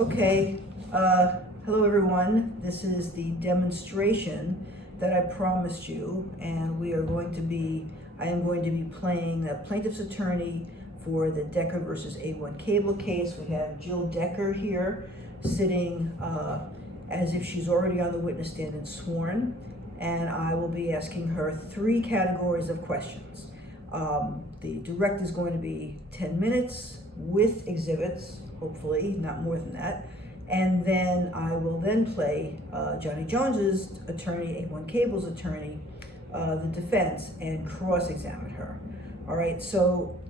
Okay, hello everyone. This is the demonstration that I promised you, and I am going to be playing the plaintiff's attorney for the Decker versus A1 Cable case. We have Jill Decker here sitting as if she's already on the witness stand and sworn, and I will be asking her 3 categories of questions. The direct is going to be 10 minutes with exhibits, hopefully not more than that, and then I will then play Johnny Jones's attorney, A1 Cable's attorney, the defense, and cross-examine her. All right, so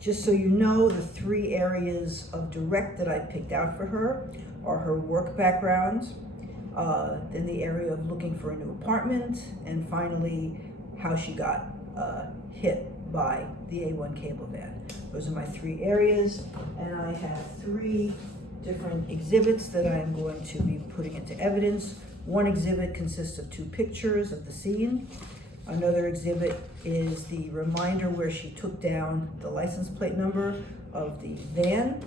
just so you know, the 3 areas of direct that I picked out for her are her work background, then the area of looking for a new apartment, and finally how she got hit by the A1 Cable van. Those are my 3 areas, and I have 3 different exhibits that I am going to be putting into evidence. One exhibit consists of 2 pictures of the scene. Another exhibit is the reminder where she took down the license plate number of the van.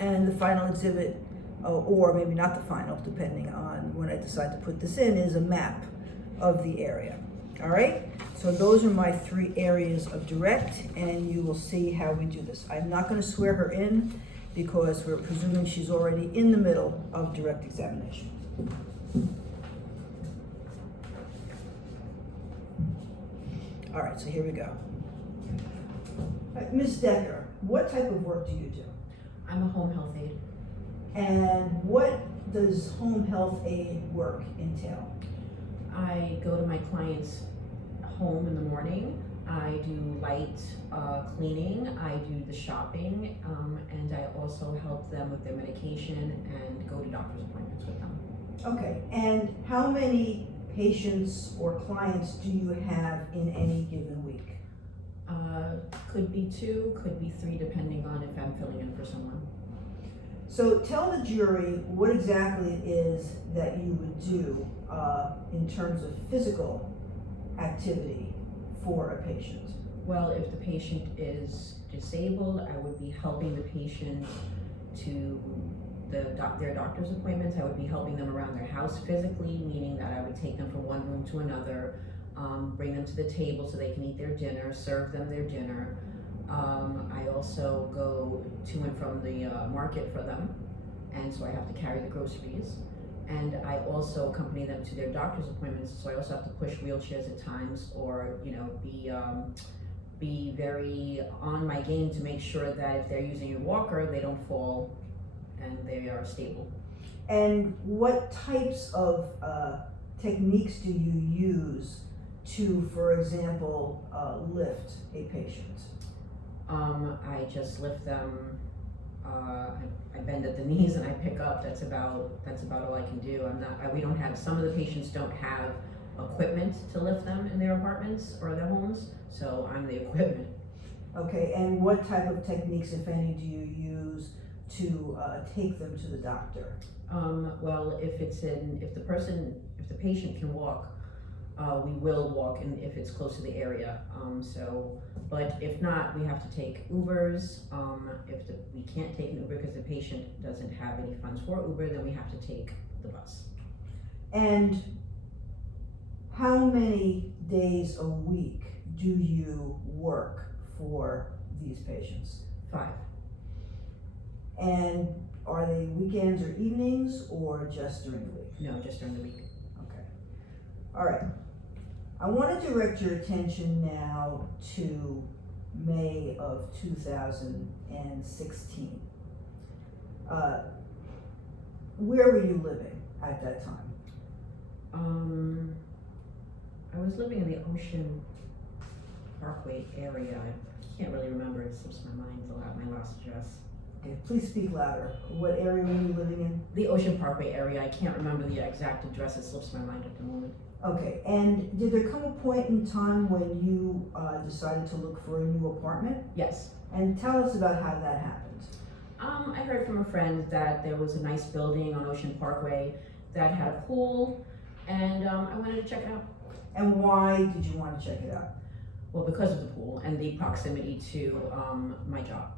And the final exhibit, or maybe not the final, depending on when I decide to put this in, is a map of the area. All right, so those are my 3 areas of direct, and you will see how we do this. I'm not going to swear her in because we're presuming she's already in the middle of direct examination. All right, so here we go. Ms. Decker, what type of work do you do? I'm a home health aide. And what does home health aide work entail? I go to my client's home in the morning. I do light cleaning, I do the shopping, and I also help them with their medication and go to doctor's appointments with them. Okay, and how many patients or clients do you have in any given week? Could be 2, could be 3, depending on if I'm filling in for someone. So tell the jury what exactly it is that you would do in terms of physical activity for a patient. Well, if the patient is disabled, I would be helping the patient to their doctor's appointments. I would be helping them around their house physically, meaning that I would take them from one room to another, bring them to the table so they can eat their dinner, serve them their dinner. I also go to and from the market for them, and so I have to carry the groceries. And I also accompany them to their doctor's appointments, so I also have to push wheelchairs at times, or be very on my game to make sure that if they're using a walker, they don't fall and they are stable. And what types of techniques do you use to, for example, lift a patient? I just lift them. I bend at the knees and I pick up. That's about all I can do. We don't have. Some of the patients don't have equipment to lift them in their apartments or their homes, so I'm the equipment. Okay, and what type of techniques, if any, do you use to take them to the doctor? Well, if the patient can walk, we will walk, and if it's close to the area. But if not, we have to take Ubers. We can't take an Uber because the patient doesn't have any funds for Uber, then we have to take the bus. And how many days a week do you work for these patients? 5. And are they weekends or evenings, or just during the week? No, just during the week. Okay. All right. I want to direct your attention now to May of 2016. Where were you living at that time? I was living in the Ocean Parkway area. I can't really remember. It slips my mind my last address. Okay, please speak louder. What area were you living in? The Ocean Parkway area. I can't remember the exact address. It slips my mind at the moment. Okay, and did there come a point in time when you decided to look for a new apartment? Yes. And tell us about how that happened. I heard from a friend that there was a nice building on Ocean Parkway that had a pool, and I wanted to check it out. And why did you want to check it out? Well, because of the pool and the proximity to my job.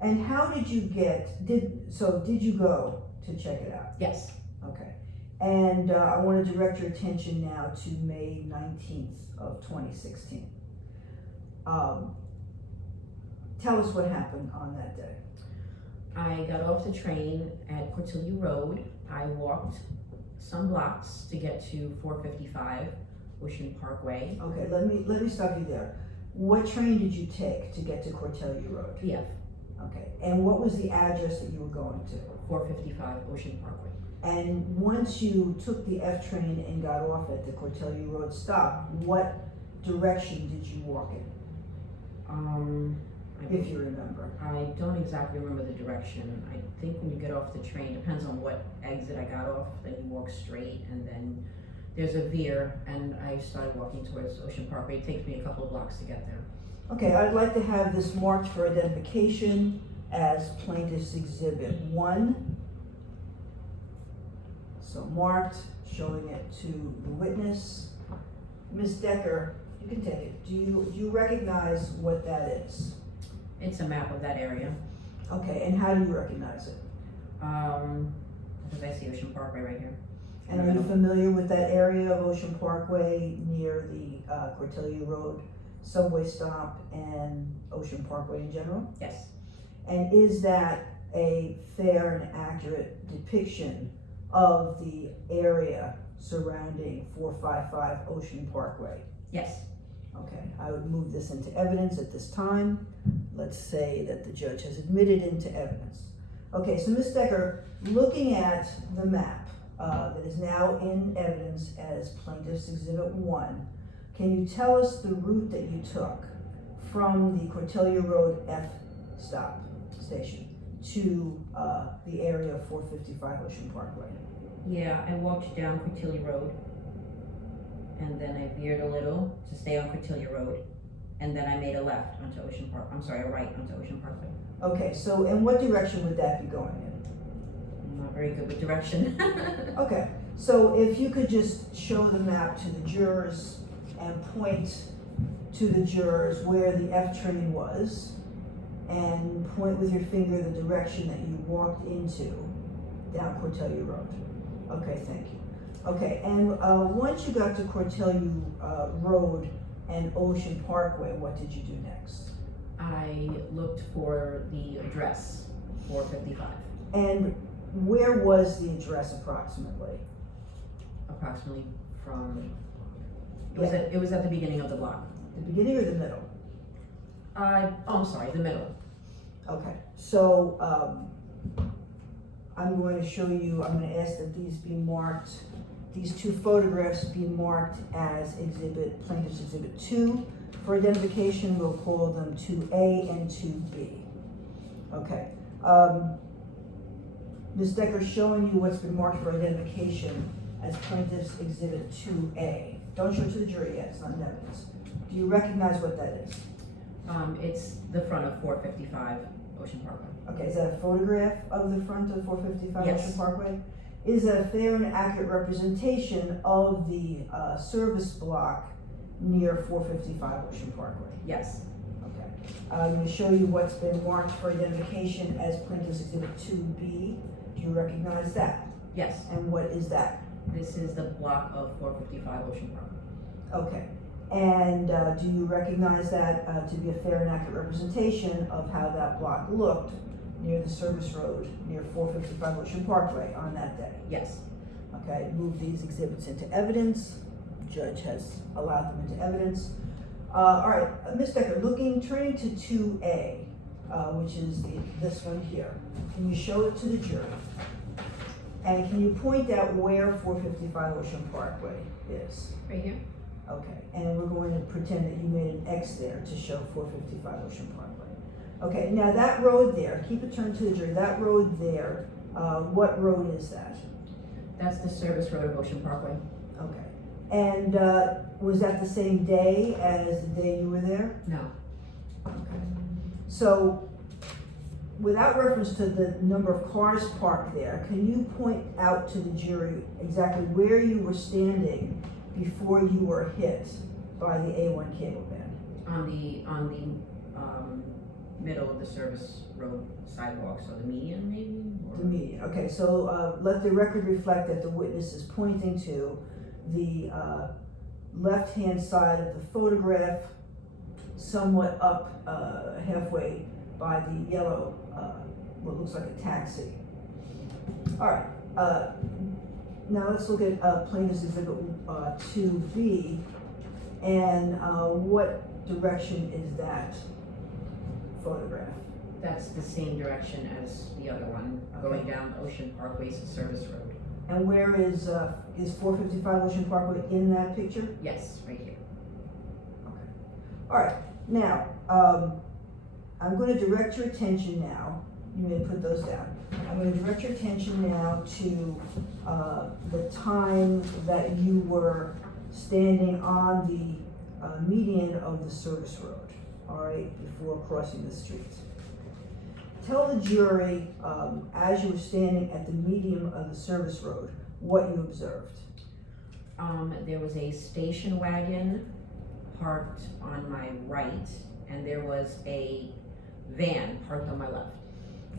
And how did you did you go to check it out? Yes. Okay. And I want to direct your attention now to May 19th of 2016. Tell us what happened on that day. I got off the train at Cortelyou Road. I walked some blocks to get to 455 Ocean Parkway. Okay, let me stop you there. What train did you take to get to Cortelyou Road? PF, Okay, and what was the address that you were going to? 455 Ocean Parkway. And once you took the F train and got off at the Cortelyou Road stop, what direction did you walk in, if you remember? I don't exactly remember the direction. I think when you get off the train, depends on what exit I got off, then you walk straight and then there's a veer and I started walking towards Ocean Parkway. It takes me a couple of blocks to get there. Okay, I'd like to have this marked for identification as Plaintiff's Exhibit 1. So marked, showing it to the witness. Ms. Decker, you can take it. Do you recognize what that is? It's a map of that area. Okay, and how do you recognize it? Because I see Ocean Parkway right here. And are you familiar with that area of Ocean Parkway near the Cortelyou Road subway stop and Ocean Parkway in general? Yes. And is that a fair and accurate depiction of the area surrounding 455 Ocean Parkway? Yes. Okay, I would move this into evidence at this time. Let's say that the judge has admitted into evidence. Okay, so Ms. Decker, looking at the map that is now in evidence as Plaintiff's Exhibit 1, can you tell us the route that you took from the Cortelyou Road F stop station to the area of 455 Ocean Parkway? Yeah, I walked down Cortelyou Road and then I veered a little to stay on Cortelyou Road and then I made a left onto Ocean Park. I'm sorry, a right onto Ocean Parkway. Okay, so in what direction would that be going in? I'm not very good with direction. Okay, so if you could just show the map to the jurors and point to the jurors where the F train was and point with your finger the direction that you walked into down Cortelyou Road. Okay, thank you. Okay, and once you got to Cortelyou Road and Ocean Parkway, what did you do next? I looked for the address, 455, And where was the address approximately? approximately from, it was at the beginning of the block. The beginning or the middle? I'm sorry, the middle. Okay, so I'm going to show you, I'm going to ask that these be marked, these two photographs be marked as Plaintiff's Exhibit 2. For identification, we'll call them 2A and 2B. Okay. Ms. Decker, showing you what's been marked for identification as Plaintiff's Exhibit 2A. Don't show it to the jury yet, it's not in evidence. Do you recognize what that is? It's the front of 455 Ocean Parkway. Okay, is that a photograph of the front of 455 Yes. Ocean Parkway? Is that a fair and accurate representation of the service block near 455 Ocean Parkway? Yes. Okay. I'm going to show you what's been marked for identification as Plaintiff's Exhibit 2B. Do you recognize that? Yes. And what is that? This is the block of 455 Ocean Parkway. Okay. And do you recognize that to be a fair and accurate representation of how that block looked near the service road near 455 Ocean Parkway on that day? Yes. Okay, move these exhibits into evidence. Judge has allowed them into evidence. All right, Ms. Decker, turning to 2A, which is this one here. Can you show it to the jury? And can you point out where 455 Ocean Parkway is? Right here? Okay, and we're going to pretend that you made an X there to show 455 Ocean Parkway. Okay, now that road there, keep it turned to the jury, that road there, what road is that? That's the service road of Ocean Parkway. Okay, and was that the same day as the day you were there? No. Okay. So, without reference to the number of cars parked there, can you point out to the jury exactly where you were standing before you were hit by the A1 cable van? On the middle of the service road sidewalk, so the median maybe? The median, okay, so, let the record reflect that the witness is pointing to the, left-hand side of the photograph, somewhat up, halfway by the yellow, what looks like a taxi. All right, now let's look at, plaintiff's exhibit, 2B, and, what direction is that photograph? That's the same direction as the other one, going down Ocean Parkway to Service Road. And where is 455 Ocean Parkway in that picture? Yes, right here. All right, now, I'm going to direct your attention now, you may put those down. I'm going to direct your attention now to the time that you were standing on the median of the service road, all right, before crossing the street. Tell the jury, as you were standing at the median of the service road, what you observed. There was a station wagon parked on my right, and there was a van parked on my left.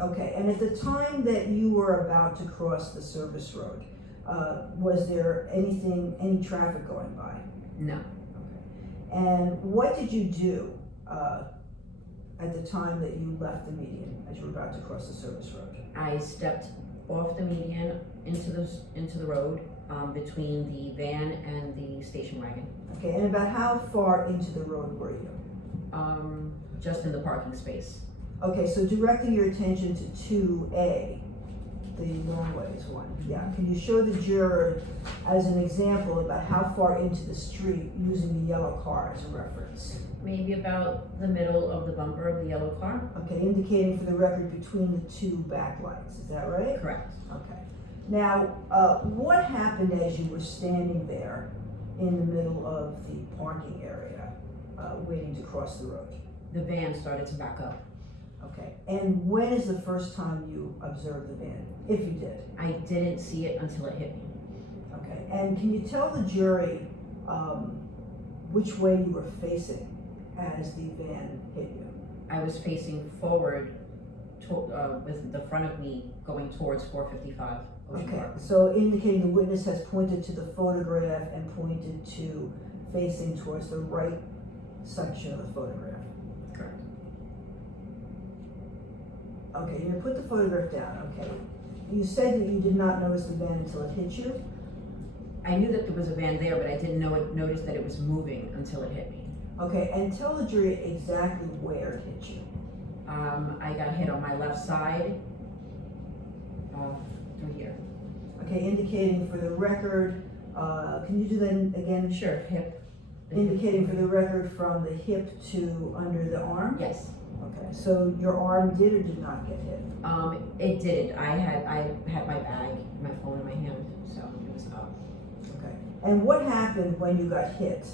Okay, and at the time that you were about to cross the service road, was there any traffic going by? No. And what did you do at the time that you left the median as you were about to cross the service road? I stepped off the median into the road between the van and the station wagon. Okay, and about how far into the road were you? Just in the parking space. Okay, so directing your attention to 2A, the long ways one. Yeah, can you show the juror as an example about how far into the street using the yellow car as a reference? Maybe about the middle of the bumper of the yellow car. Okay, indicating for the record between the two backlights, is that right? Correct. Okay. Now, what happened as you were standing there in the middle of the parking area, waiting to cross the road? The van started to back up. Okay, and when is the first time you observed the van, if you did? I didn't see it until it hit me. Okay, and can you tell the jury which way you were facing as the van hit you? I was facing forward with the front of me going towards 455 Ocean Okay, Park. so indicating the witness has pointed to the photograph and pointed to facing towards the right section of the photograph. Correct. Okay, you're gonna put the photograph down, okay. You said that you did not notice the van until it hit you? I knew that there was a van there, but I didn't notice that it was moving until it hit me. Okay, and tell the jury exactly where it hit you. I got hit on my left side, through here. Okay, indicating for the record, can you do that again? Sure, hip. Indicating for the record from the hip to under the arm? Yes. Okay, so your arm did or did not get hit? It did. I had my bag, my phone in my hand, so it was up. Okay, and what happened when you got hit?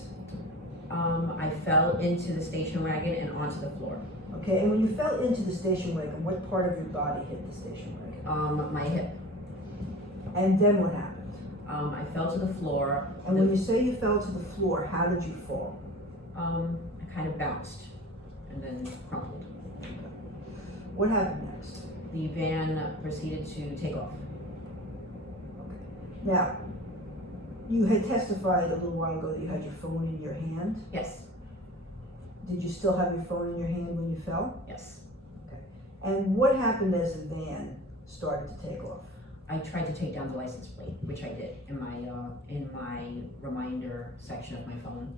I fell into the station wagon and onto the floor. Okay, and when you fell into the station wagon, what part of your body hit the station wagon? My hip. And then what happened? I fell to the floor. And when you say you fell to the floor, how did you fall? I kind of bounced and then crumpled. What happened next? The van proceeded to take off. Okay. Now, you had testified a little while ago that you had your phone in your hand. Yes. Did you still have your phone in your hand when you fell? Yes. And what happened as the van started to take off? I tried to take down the license plate, which I did in my reminder section of my phone.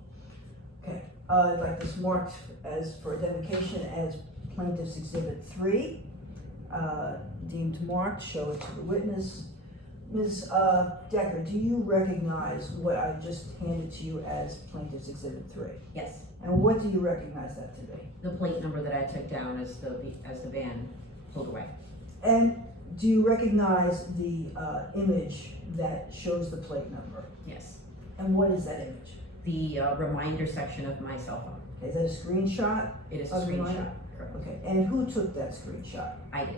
Okay, I'd like this marked as for identification as Plaintiff's Exhibit 3, deemed marked, show it to the witness. Ms. Decker, do you recognize what I just handed to you as Plaintiff's Exhibit 3? Yes. And what do you recognize that to be? The plate number that I took down as the van pulled away. And do you recognize the image that shows the plate number? Yes. And what is that image? The reminder section of my cell phone. Is that a screenshot? It is a Of the screenshot. reminder? Correct. Okay, and who took that screenshot? I did.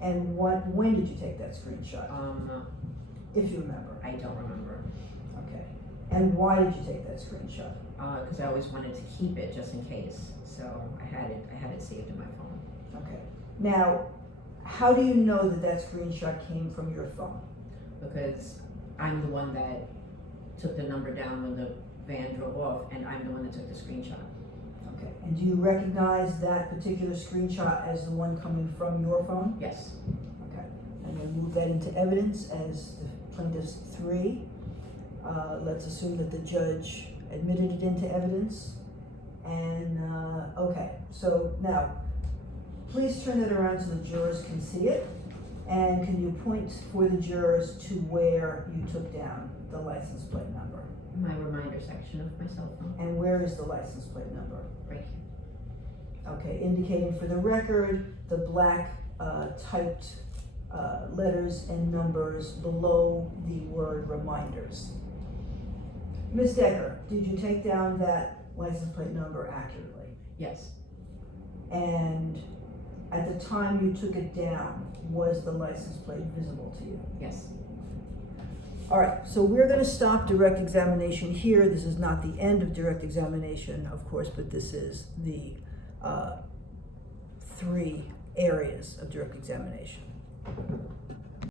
And when did you take that screenshot? If you remember. I don't remember. Okay. And why did you take that screenshot? Because I always wanted to keep it just in case. So I had it saved in my phone. Okay. Now, how do you know that that screenshot came from your phone? Because I'm the one that took the number down when the van drove off, and I'm the one that took the screenshot. Okay. And do you recognize that particular screenshot as the one coming from your phone? Yes. Okay. I'm going to move that into evidence as the plaintiff's 3. Let's assume that the judge admitted it into evidence. And, okay, so now, please turn it around so the jurors can see it. And can you point for the jurors to where you took down the license plate number? My reminder section of my cell phone, And where is the license plate number? right here. Okay, indicating for the record, the black typed letters and numbers below the word reminders. Ms. Decker, did you take down that license plate number accurately? Yes. And at the time you took it down, was the license plate visible to you? Yes. All right, so we're going to stop direct examination here. This is not the end of direct examination, of course, but this is the 3 areas of direct examination.